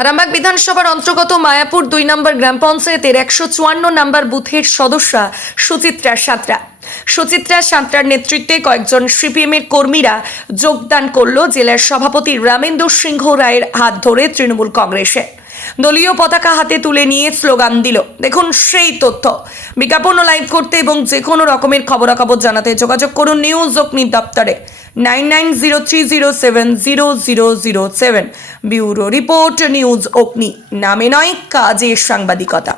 আরামবাগ বিধানসভার অন্তর্গত মায়াপুর 2 নম্বর গ্রাম পঞ্চায়েতের 154 নম্বর বুথের সদস্যা সুচিত্রা সাঁতরার নেতৃত্বে কয়েকজন সিপিএমের কর্মীরা যোগদান করল জেলার সভাপতি রামেন্দ্র সিংহ রায়ের হাত ধরে তৃণমূল কংগ্রেসে। দলীয় পতাকা হাতে তুলে নিয়ে স্লোগান দিল। দেখুন সেই তথ্য। বিজ্ঞাপন লাইভ করতে এবং যে কোনো রকমের খবরাখবর জানাতে যোগাযোগ করুন নিউজ অগ্নি দপ্তরে 9903070007। ব্যুরো রিপোর্ট, নিউজ অগ্নি। নামে নয়, কাজে সাংবাদিকতা।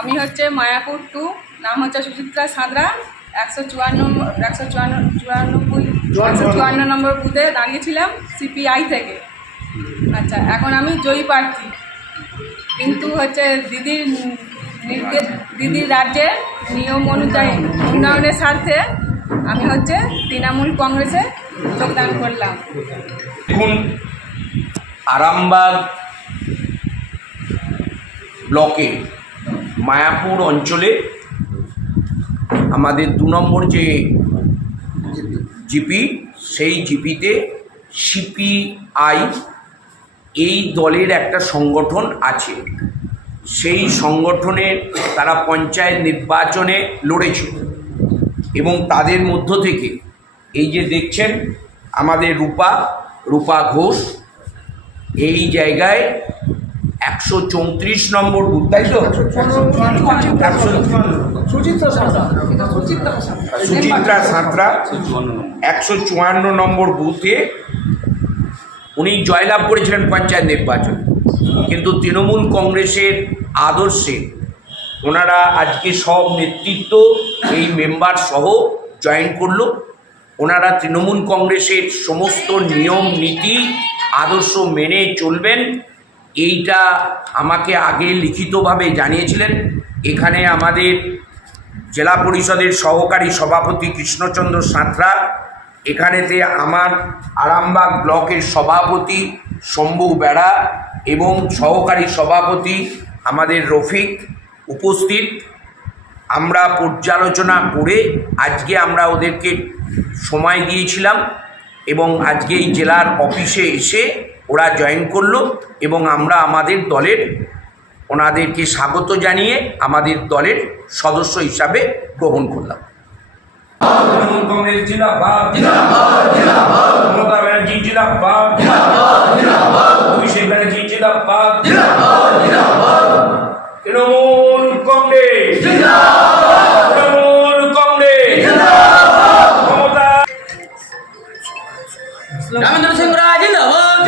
আমি হচ্ছে মায়াপুর 2, নাম হচ্ছে সুচিত্রা সাঁতরা, 154 নম্বর বুথে দাঁড়িয়েছিলাম সিপিআই থেকে। আচ্ছা, এখন আমি জয়ী প্রার্থী, কিন্তু হচ্ছে দিদির রাজ্যের নিয়ম অনুযায়ী উন্নয়নের স্বার্থে আমি হচ্ছে তৃণমূল কংগ্রেসে যোগদান করলাম। দেখুন, আরামবাগ ব্লকে মায়াপুর অঞ্চলে আমাদের 2 নম্বর যে জিপি, সেই জিপিতে সিপিআই এই দলের একটা সংগঠন আছে। সেই সংগঠনের তারা পঞ্চায়েত নির্বাচনে লড়েছিল এবং তাদের মধ্য থেকে এই যে দেখছেন আমাদের রূপা ঘোষ এই জায়গায় 134 নম্বর বুথ, তাই তো? সুচিত্রা সাঁতরা 154 নম্বর বুথে উনি জয়লাভ করেছিলেন পঞ্চায়েত নির্বাচন, কিন্তু তৃণমূল কংগ্রেসের আদর্শে ওনারা আজকে সব নেতৃত্ব এই মেম্বার সহ জয়েন করলো। ওনারা তৃণমূল কংগ্রেসের সমস্ত নিয়ম নীতি আদর্শ মেনে চলবেন, এইটা আমাকে আগে লিখিতভাবে জানিয়েছিলেন। এখানে আমাদের জেলা পরিষদের সহকারী সভাপতি কৃষ্ণচন্দ্র সাঁতরা, এখানেতে আমার আরামবাগ ব্লকের সভাপতি শম্ভু বেড়া এবং সহকারী সভাপতি আমাদের রফিক উপস্থিত। আমরা পর্যালোচনা করে আজকে আমরা ওদেরকে সময় দিয়েছিলাম এবং আজকে এই জেলার অফিসে এসে ওরা জয়েন করলো এবং আমরা আমাদের দলের ওনাদেরকে স্বাগত জানিয়ে আমাদের দলের সদস্য হিসাবে গ্রহণ করলাম। তৃণমূল কংগ্রেস জিন্দাবাদ, মমতা ব্যানার্জি জিন্দাবাদ, অভিষেক ব্যানার্জি জিন্দাবাদ, তৃণমূল কংগ্রেস, তৃণমূল কংগ্রেস, মমতা রামেন্দ্র সিংহ রায় জিন্দাবাদ,